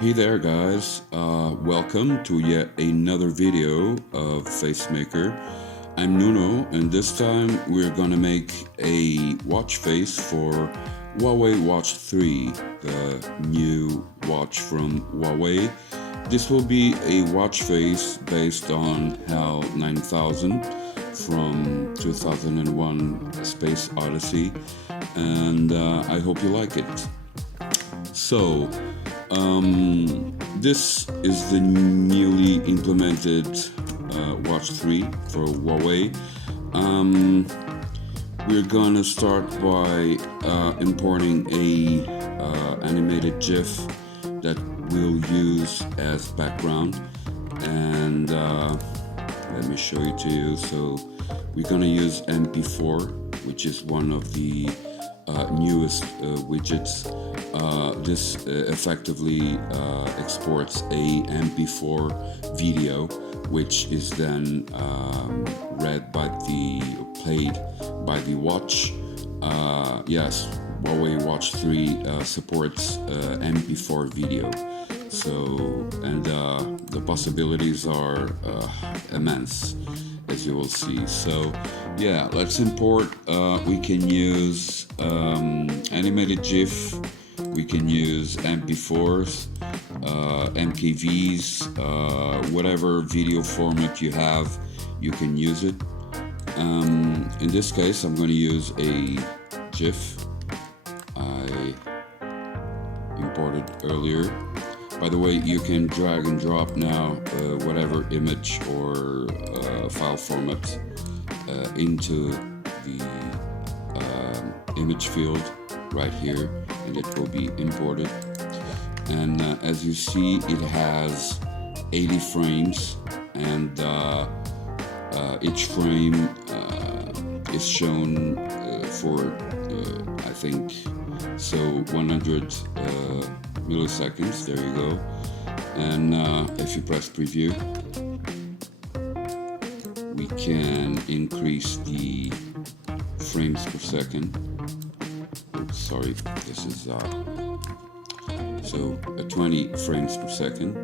Hey there guys, welcome to yet another video of Facemaker. I'm Nuno and this time we're gonna make a watch face for Huawei Watch 3, the new watch from Huawei. This will be a watch face based on HAL 9000 from 2001 Space Odyssey, and I hope you like it. So, this is the newly implemented Watch 3 for Huawei. We're gonna start by importing a animated GIF that we'll use as background, and let me show it to you. So we're gonna use MP4, which is one of the newest widgets. This effectively exports a MP4 video, which is then played by the watch. Yes, Huawei Watch 3 supports MP4 video. So, and the possibilities are immense, as you will see. So yeah, let's import. We can use animated GIF, we can use MP4s, MKVs, whatever video format you have, you can use it. In this case, I'm going to use a GIF I imported earlier. By the way, you can drag and drop now whatever image or file format into the image field right here, and it will be imported. And as you see, it has 80 frames, and each frame is shown for I think so 100 milliseconds. There you go. And if you press preview, we can increase the frames per second. Oops, sorry, this is so 20 frames per second.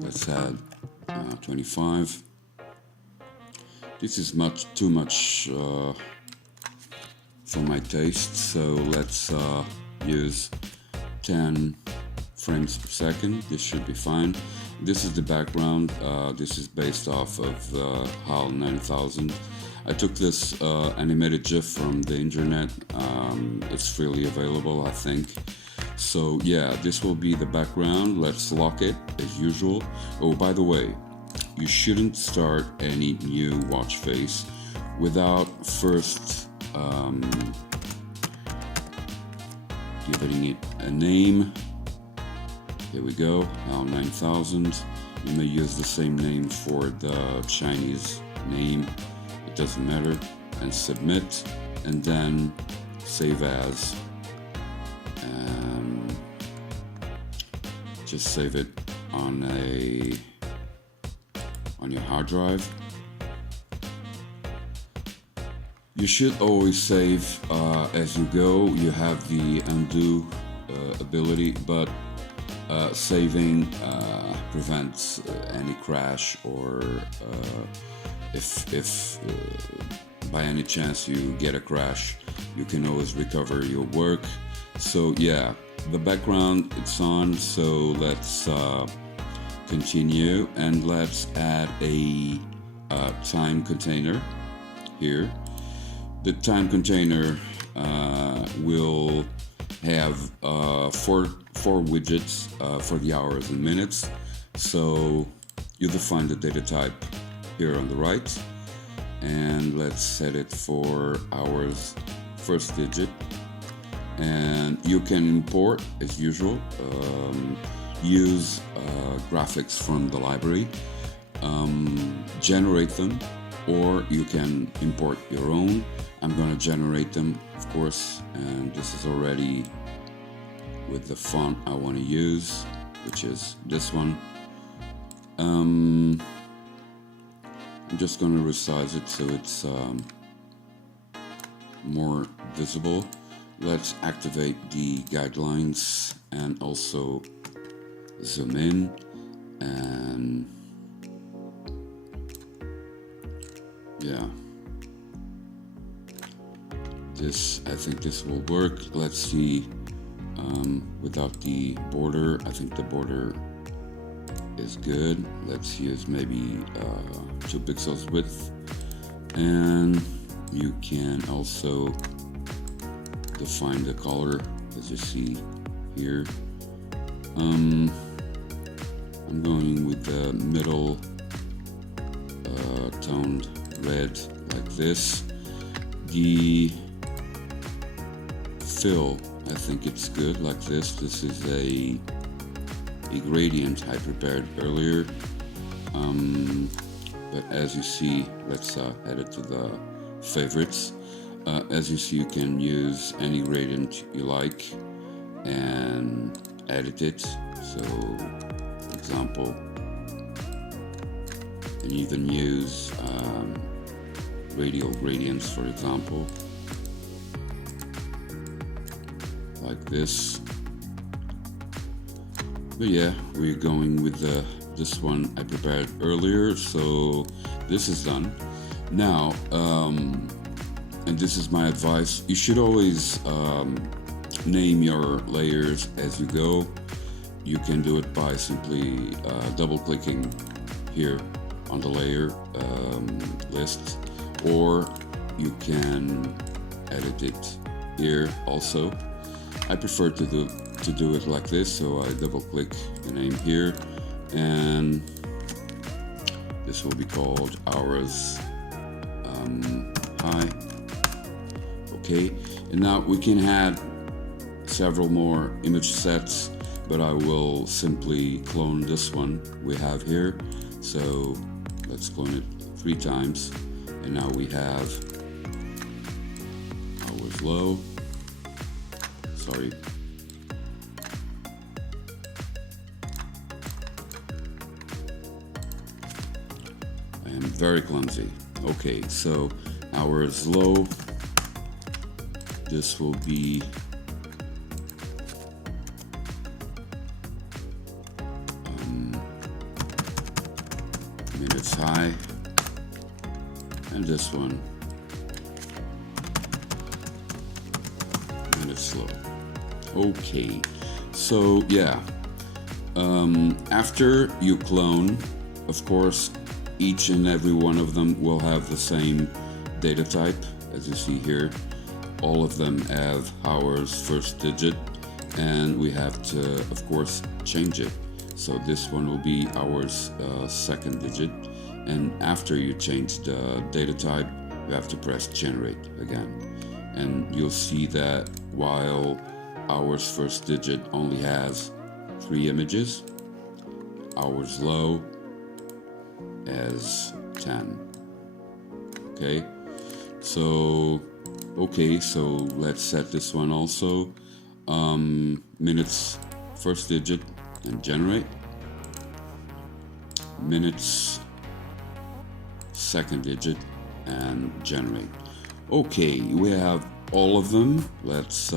Let's add 25. This is too much for my taste, so let's use 10 frames per second. This should be fine. This is the background. This is based off of HAL 9000. I took this animated GIF from the internet. It's freely available, I think. So yeah, this will be the background. Let's lock it as usual. Oh, by the way, you shouldn't start any new watch face without first giving it a name. Here we go, HAL 9000. You may use the same name for the Chinese name, it doesn't matter, and submit, and then save as. Just save it on your hard drive. You should always save as you go. You have the undo ability, but saving prevents any crash, or if by any chance you get a crash, you can always recover your work. So yeah, the background it's on, so let's continue, and let's add a time container here. The time container will have four widgets for the hours and minutes. So you define the data type here on the right, and let's set it for hours first digit. And you can import as usual, use graphics from the library, generate them, or you can import your own. I'm going to generate them, of course, and this is already with the font I want to use, which is this one. I'm just going to resize it so it's more visible. let's activate the guidelines and also zoom in, and yeah, I think this will work. Let's see, without the border. I think the border is good. Let's use maybe 2 pixels width, and you can also define the color as you see here. I'm going with the middle toned red like this. The fill, I think it's good like this. This is a gradient I prepared earlier, but as you see, let's add it to the favorites. As you see, you can use any gradient you like and edit it. So, for example, you can even use radial gradients, for example, like this. But yeah, we're going with this one I prepared earlier, so this is done. Now, and this is my advice, you should always name your layers as you go. You can do it by simply double clicking here on the layer list, or you can edit it here also. I prefer to do it like this, so I double click the name here, and this will be called hours high. Okay, and now we can add several more image sets, but I will simply clone this one we have here. So let's clone it 3 times, and now we have hours low. Sorry. I am very clumsy. Okay, so hours low. This will be minutes high, and this one minutes low. Okay, so yeah, after you clone, of course, each and every one of them will have the same data type, as you see here. All of them have hours first digit, and we have to, of course, change it. So this one will be hours second digit, and after you change the data type, you have to press generate again. And you'll see that while hours first digit only has 3 images, hours low has 10. Okay, so let's set this one also. Minutes first digit and generate. Minutes second digit and generate. Okay, we have all of them. Let's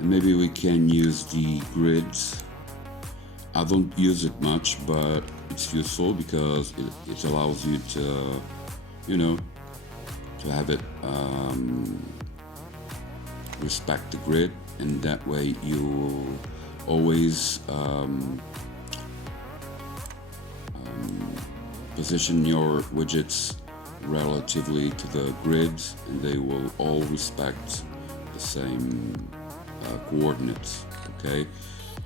maybe we can use the grids. I don't use it much, but it's useful because it allows you to, you know, to have it respect the grid, and that way you always position your widgets relatively to the grid, and they will all respect the same coordinates. Okay,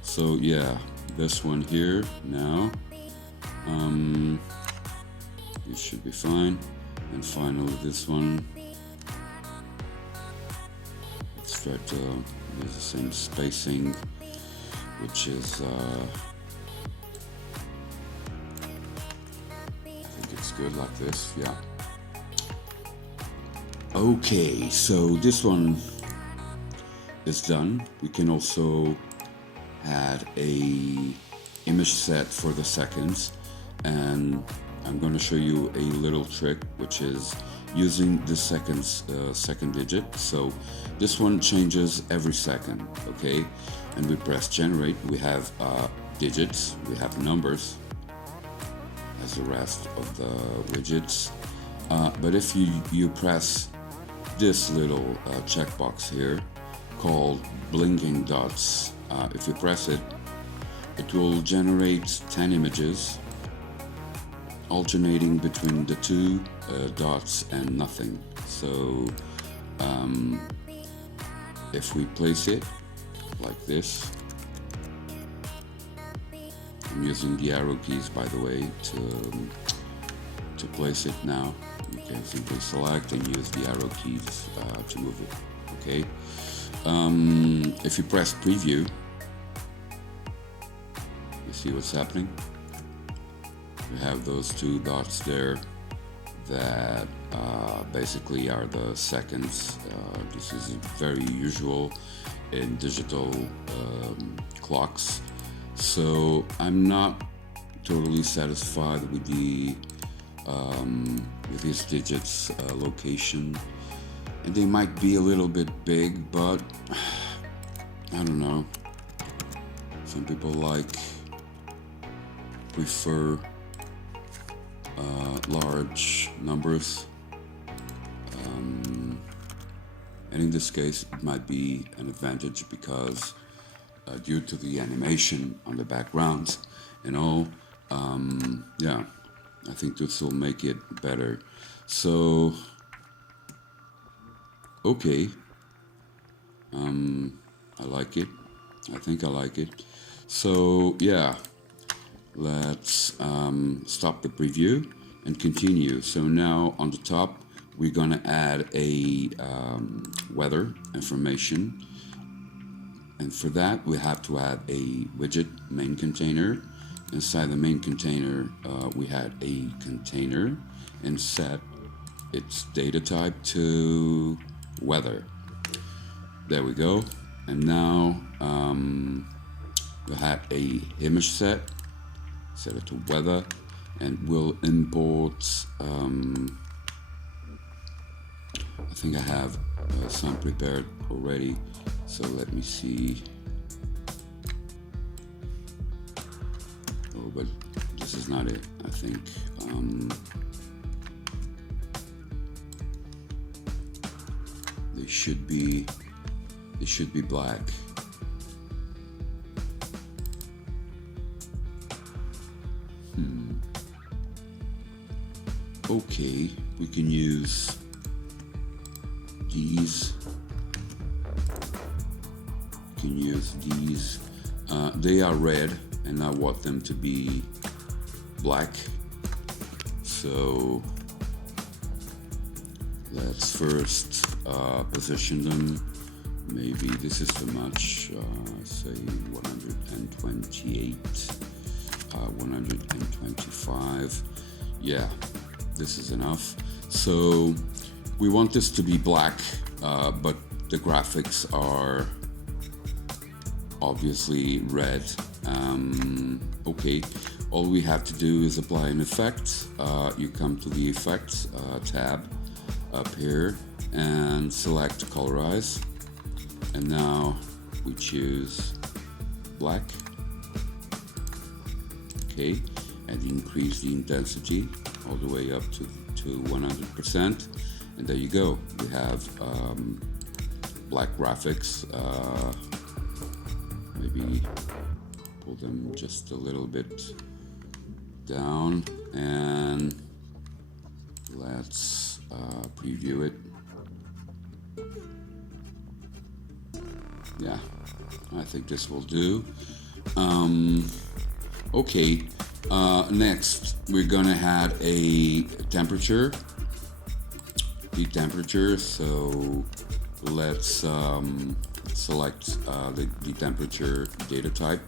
so yeah, this one here now, it should be fine. And finally this one, let's try to use the same spacing, which is I think it's good like this, yeah. Okay, so this one is done. We can also add a image set for the seconds, and I'm going to show you a little trick, which is using the second digit. So this one changes every second, okay? And we press generate. We have digits, we have numbers as the rest of the widgets. But if you press this little checkbox here called blinking dots, if you press it, it will generate 10 images alternating between the two dots and nothing. So if we place it like this, I'm using the arrow keys, by the way, to place it now. You can simply select and use the arrow keys to move it, okay? If you press preview, you see what's happening. We have those two dots there that basically are the seconds. This is very usual in digital clocks. So I'm not totally satisfied with these digits location, and they might be a little bit big, but I don't know. Some people prefer large numbers, and in this case it might be an advantage because due to the animation on the background and all, yeah, I think this will make it better. So okay, I like it. I think I like it. So yeah, let's stop the preview and continue. So now on the top we're gonna add a weather information, and for that we have to add a widget main container. Inside the main container we had a container and set its data type to weather. There we go. And now we had a image set it to weather, and we'll import I think I have some prepared already, so let me see. Oh, but this is not it, I think. They should be black. Okay, we can use these. They are red and I want them to be black. So let's first position them. Maybe this is too much. Say 128, 125. Yeah, this is enough. So we want this to be black, but the graphics are obviously red. Okay, all we have to do is apply an effect. You come to the effects tab up here and select colorize, and now we choose black. Okay, and increase the intensity all the way up to 100%, and there you go. We have black graphics. Maybe pull them just a little bit down, and let's preview it. Yeah, I think this will do. Okay, next we're gonna add a temperature. The temperature, so let's select the temperature data type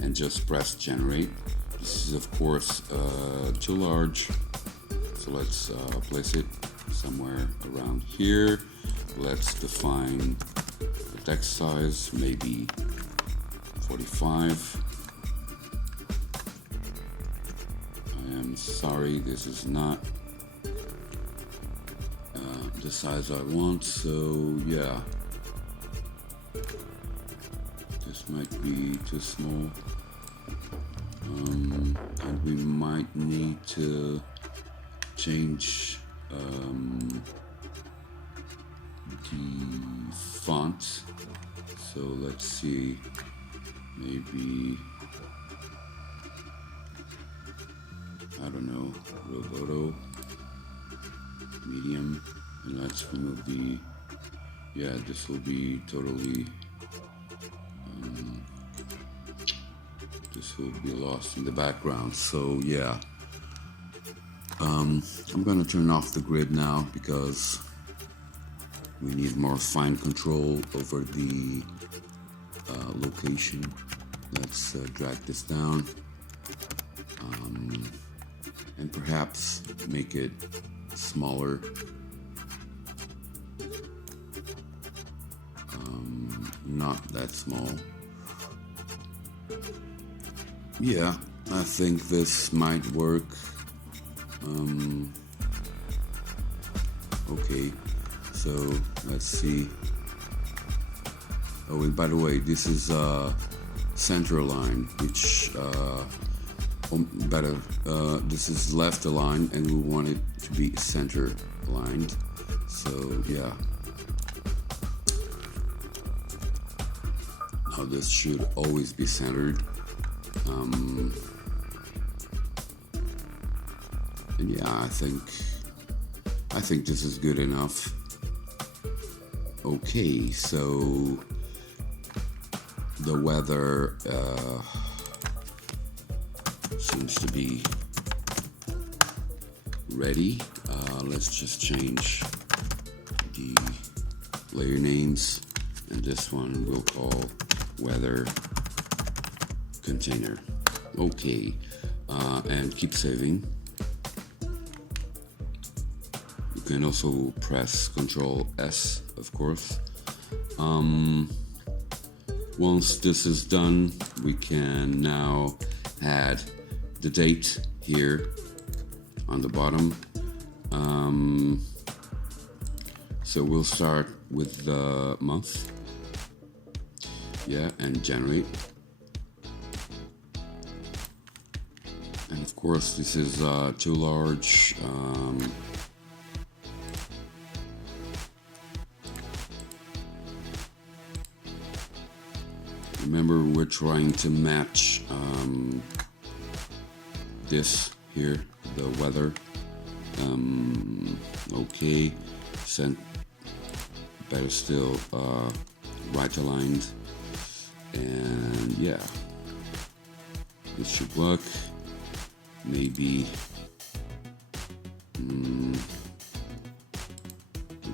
and just press generate. This is of course too large, so let's place it somewhere around here. Let's define the text size, maybe 45. I am sorry, this is not the size I want, so yeah. This might be too small. And we might need to change the font. So let's see, maybe, I don't know, Roboto, medium, and let's remove the, yeah, this will be totally, this will be lost in the background, so yeah. I'm gonna turn off the grid now because we need more fine control over the location. Let's drag this down and perhaps make it smaller. Not that small. Yeah, I think this might work. Okay, so let's see. Oh, and by the way, this is center align, which better. This is left aligned, and we want it to be center aligned. So yeah. Now this should always be centered. And yeah, I think this is good enough. Okay, so the weather seems to be ready. Let's just change the layer names, and this one we'll call weather container. Okay, and keep saving. You can also press Ctrl S, of course. Once this is done, we can now add the date here on the bottom. So we'll start with the month. Yeah, and generate. And of course, this is too large. Remember, we're trying to match this here, the weather. Okay, better still, right aligned, and yeah, this should work. Maybe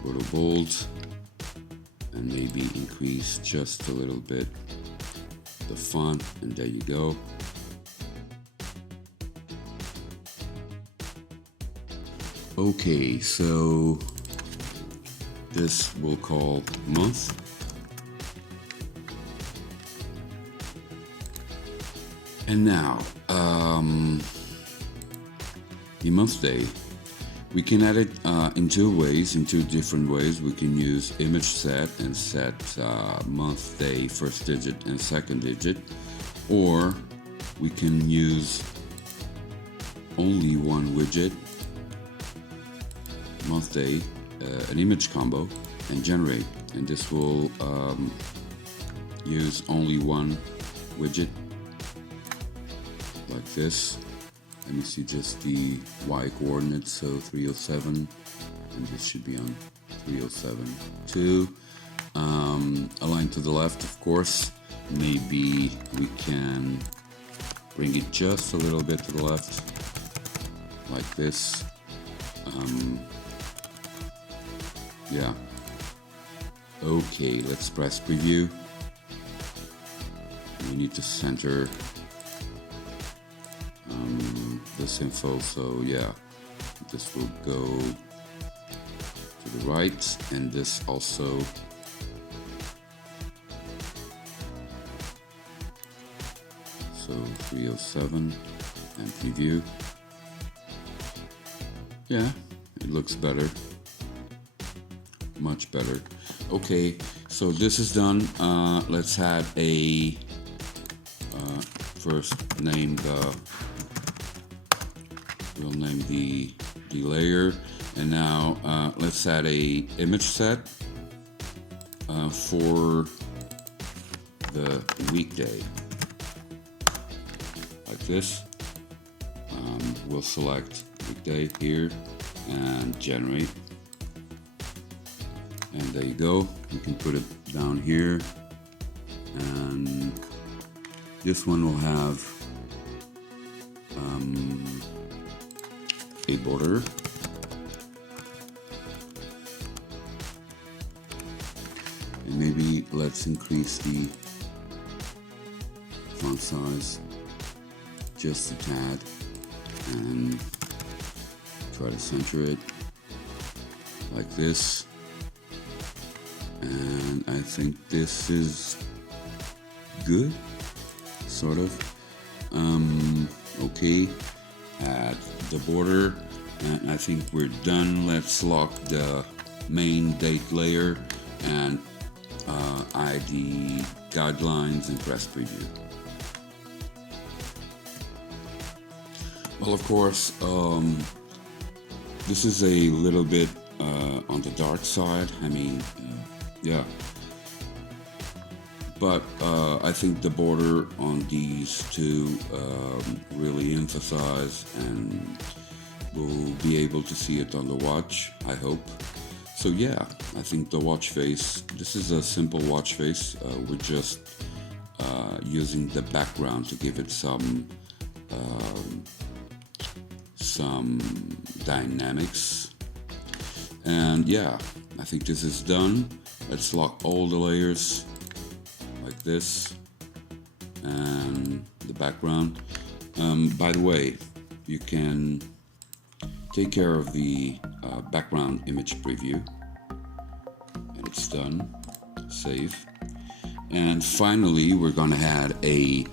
go to bold, and maybe increase just a little bit the font, and there you go. Okay, so this we'll call month. And now, the month day. We can add it in two different ways. We can use image set and set month, day, first digit and second digit, or we can use only one widget, month, day, an image combo, and generate. And this will use only one widget, like this. Let me see just the Y coordinates, so 307, and this should be on 307 too. Align to the left, of course. Maybe we can bring it just a little bit to the left, like this. Yeah. Okay, let's press preview. We need to center this info, so yeah, this will go to the right, and this also. So 307 and preview. Yeah, it looks better. much better. Okay, so this is done. Let's add a first name we'll name the layer, and now let's add a image set for the weekday, like this. We'll select weekday here and generate, and there you go. You can put it down here, and this one will have a border, and maybe let's increase the font size just a tad and try to center it like this. And I think this is good, sort of. Okay, add the border, and I think we're done. Let's lock the main date layer and add the guidelines and press preview. Well, of course, this is a little bit on the dark side. I mean, yeah. But I think the border on these two really emphasize, and we'll be able to see it on the watch, I hope. So yeah, I think the watch face, this is a simple watch face. We're just using the background to give it some dynamics. And yeah, I think this is done. Let's lock all the layers like this, and the background. By the way, you can take care of the background image preview, and it's done. Save. And finally, we're gonna add a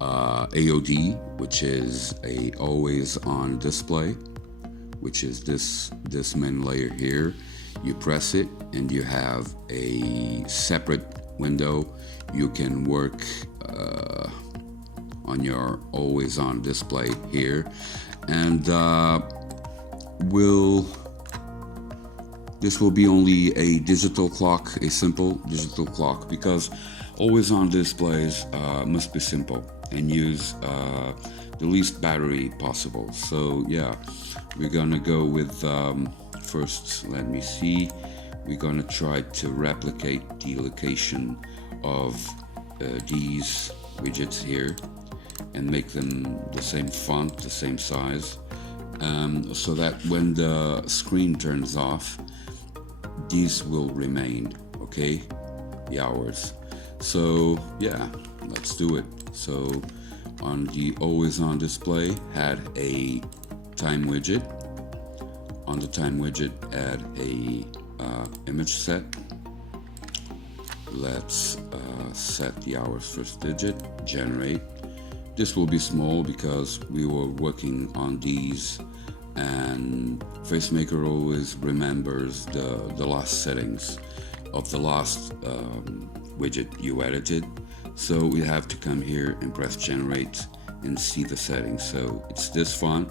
AOD, which is a always on display, which is this main layer here. You press it and you have a separate window. You can work on your always on display here, and this will be only a digital clock, a simple digital clock, because always on displays must be simple and use the least battery possible. So yeah, we're gonna go with first, let me see, we're gonna try to replicate the location of these widgets here and make them the same font, the same size, so that when the screen turns off, these will remain, okay, the hours. So yeah, let's do it. So on the always on display, add a time widget. On the time widget, add a image set. Let's set the hours first digit, generate. This will be small because we were working on these, and Facemaker always remembers the last settings of the last widget you edited. So we have to come here and press generate and see the settings. So it's this font,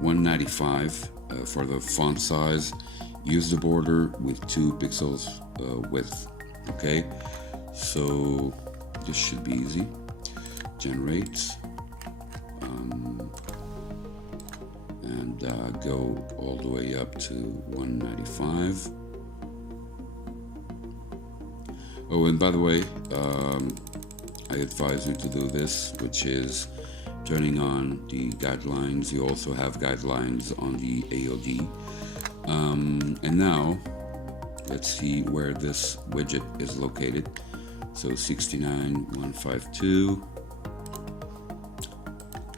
195 for the font size. Use the border with 2 pixels width. Okay, so this should be easy. Generate and go all the way up to 195. Oh, and by the way, I advise you to do this, which is turning on the guidelines. You also have guidelines on the AOD. And now, let's see where this widget is located. So 69152,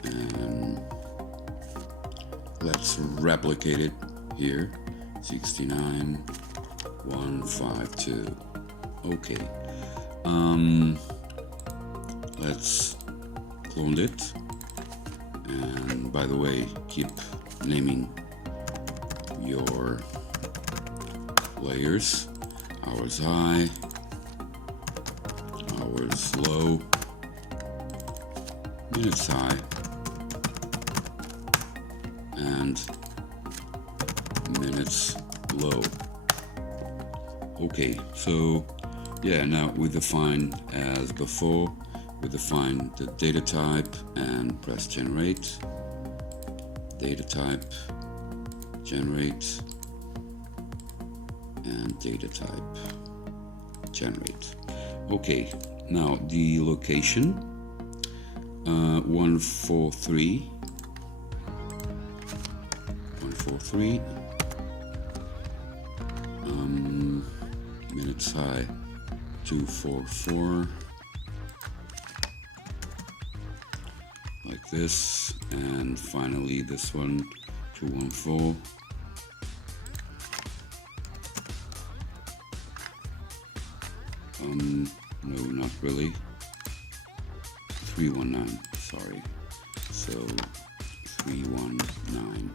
and let's replicate it here. 69152. Okay. Let's clone it. And by the way, keep naming your layers, hours high, hours low, minutes high, and minutes low. Okay, so yeah, now we define as before, we define the data type and press generate. Data type, generate, and data type, generate. Okay, now the location, 143, minutes high, 244, like this, and finally this one, 214. No, not really. 319, sorry. So 319.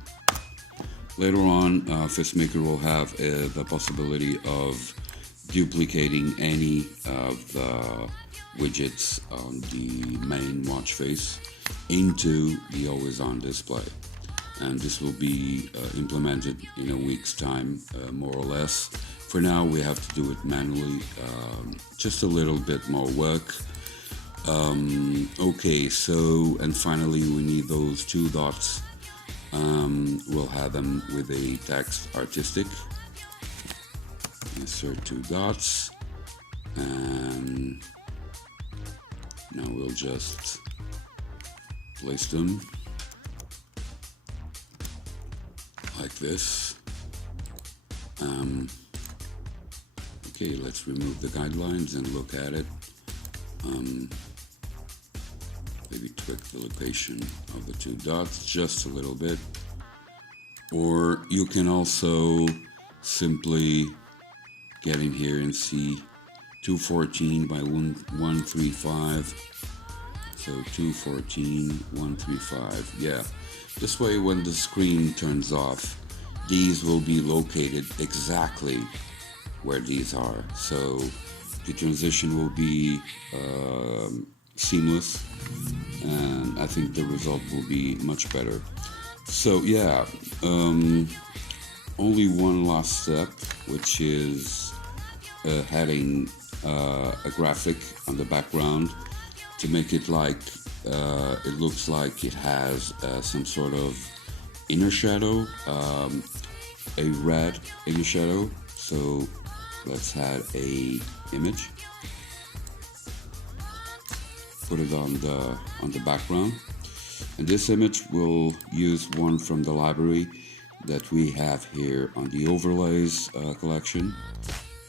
Later on, Facemaker will have the possibility of duplicating any of the widgets on the main watch face into the always-on display, and this will be implemented in a week's time, more or less. For now, we have to do it manually, just a little bit more work. Okay, so, and finally we need those two dots. We'll have them with a text artistic. Insert two dots, and now we'll just place them like this. Okay, let's remove the guidelines and look at it. Maybe tweak the location of the two dots just a little bit. Or you can also simply get in here and see 214 by 135. So 214, 135, yeah. This way, when the screen turns off, these will be located exactly where these are. So the transition will be seamless, and I think the result will be much better. So yeah, only one last step, which is adding a graphic on the background to make it like it looks like it has some sort of inner shadow, a red inner shadow. So let's add a image, put it on the background, and this image will use one from the library that we have here on the overlays collection,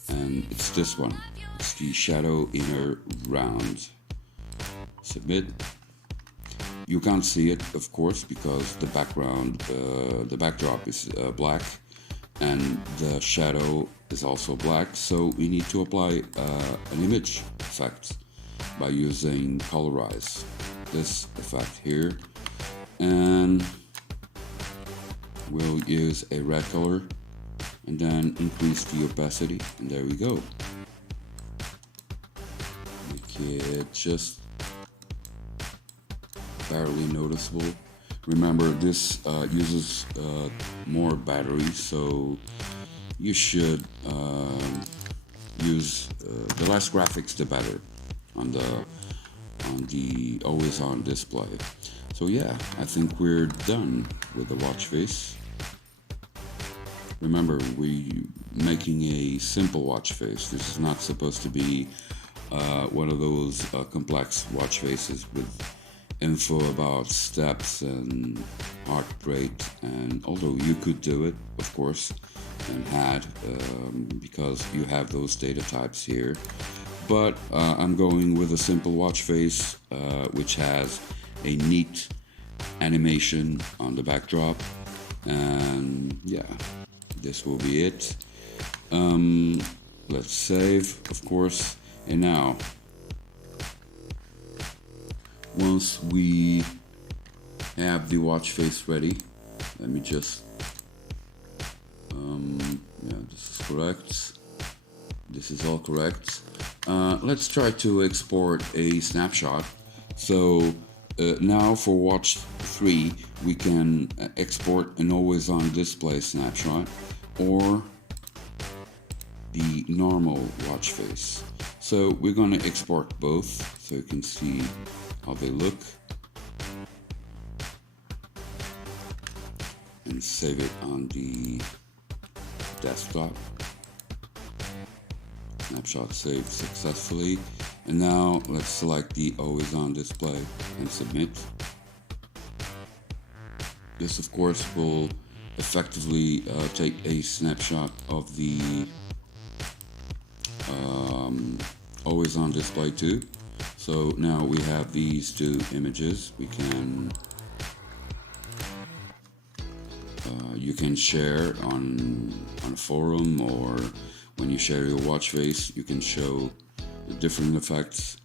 and it's this one. It's the shadow inner round. Submit. You can't see it, of course, because the background, the backdrop is black, and the shadow is also black. So we need to apply an image effect by using colorize, this effect here, and we'll use a red color and then increase the opacity, and there we go. Make it just barely noticeable. Remember, this uses more battery, so you should use the less graphics the better on the always-on display. So yeah, I think we're done with the watch face. Remember, we're making a simple watch face. This is not supposed to be one of those complex watch faces with info about steps and heart rate, and although you could do it, of course, and had because you have those data types here, but I'm going with a simple watch face which has a neat animation on the backdrop, and yeah, this will be it. Let's save, of course, and now once we have the watch face ready, let me just Yeah, this is correct. This is all correct. Let's try to export a snapshot. So now for Watch 3, we can export an always-on display snapshot or the normal watch face. So we're going to export both so you can see how they look and save it on the desktop. Snapshot saved successfully. And now let's select the always on display and submit. This of course will effectively take a snapshot of the always on display too. So now we have these two images. We can you can share on a forum, or when you share your watch face you can show the different effects.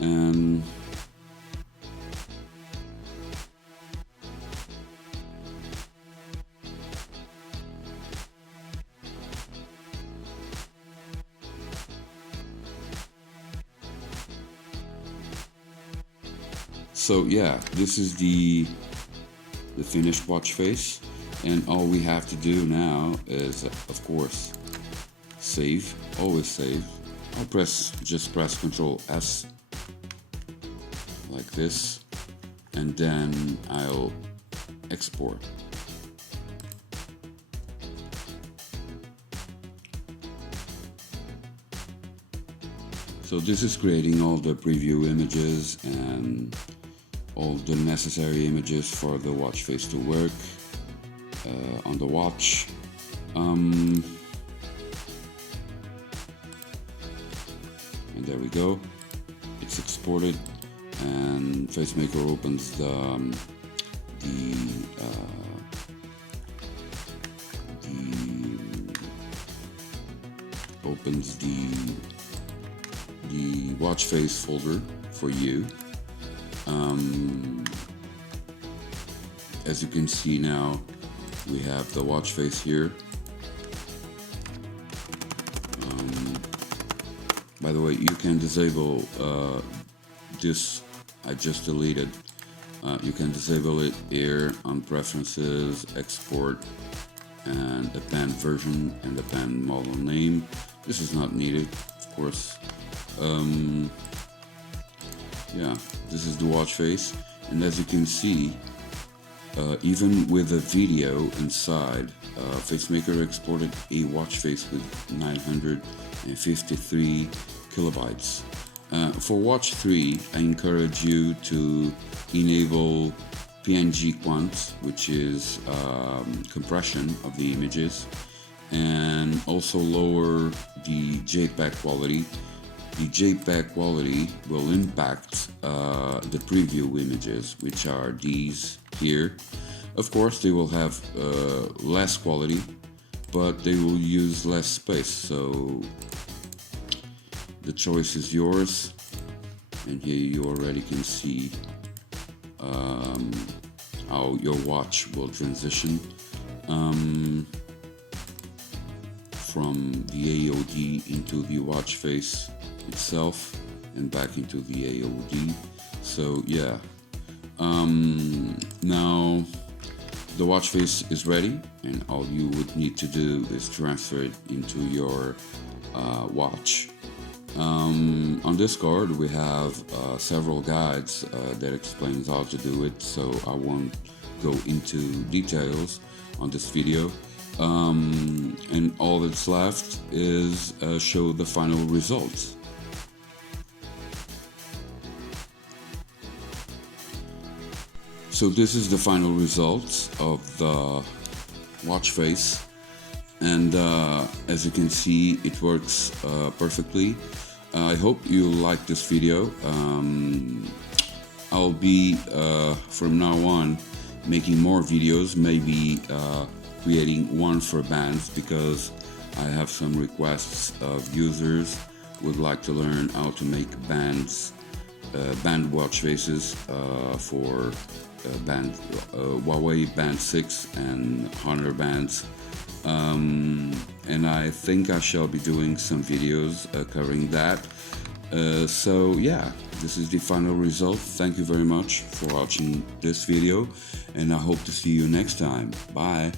And so yeah, this is the finished watch face, and all we have to do now is of course save. Always save. I'll just press Ctrl S like this, and then I'll export. So this is creating all the preview images and all the necessary images for the watch face to work on the watch. And there we go. It's exported, and Facemaker opens the watch face folder for you. As you can see now, we have the watch face here. By the way, you can disable this. I just deleted. You can disable it here on Preferences, Export, and Append Version and Append Model Name. This is not needed, of course. Yeah, this is the watch face, and as you can see, even with a video inside, Facemaker exported a watch face with 953 kilobytes. For Watch 3, I encourage you to enable PNG Quant, which is compression of the images, and also lower the JPEG quality. The JPEG quality will impact the preview images, which are these here. Of course, they will have less quality, but they will use less space, so the choice is yours. And here you already can see how your watch will transition from the AOD into the watch face itself and back into the AOD. So yeah, now the watch face is ready, and all you would need to do is transfer it into your watch. On Discord we have several guides that explains how to do it, so I won't go into details on this video. And all that's left is show the final results. So this is the final result of the watch face, and as you can see, it works perfectly. I hope you like this video. I'll be from now on making more videos, maybe creating one for bands, because I have some requests of users who would like to learn how to make bands, band watch faces for Huawei Band 6 and Honor bands. and I think I shall be doing some videos covering that. So yeah, this is the final result. Thank you very much for watching this video, and I hope to see you next time. Bye.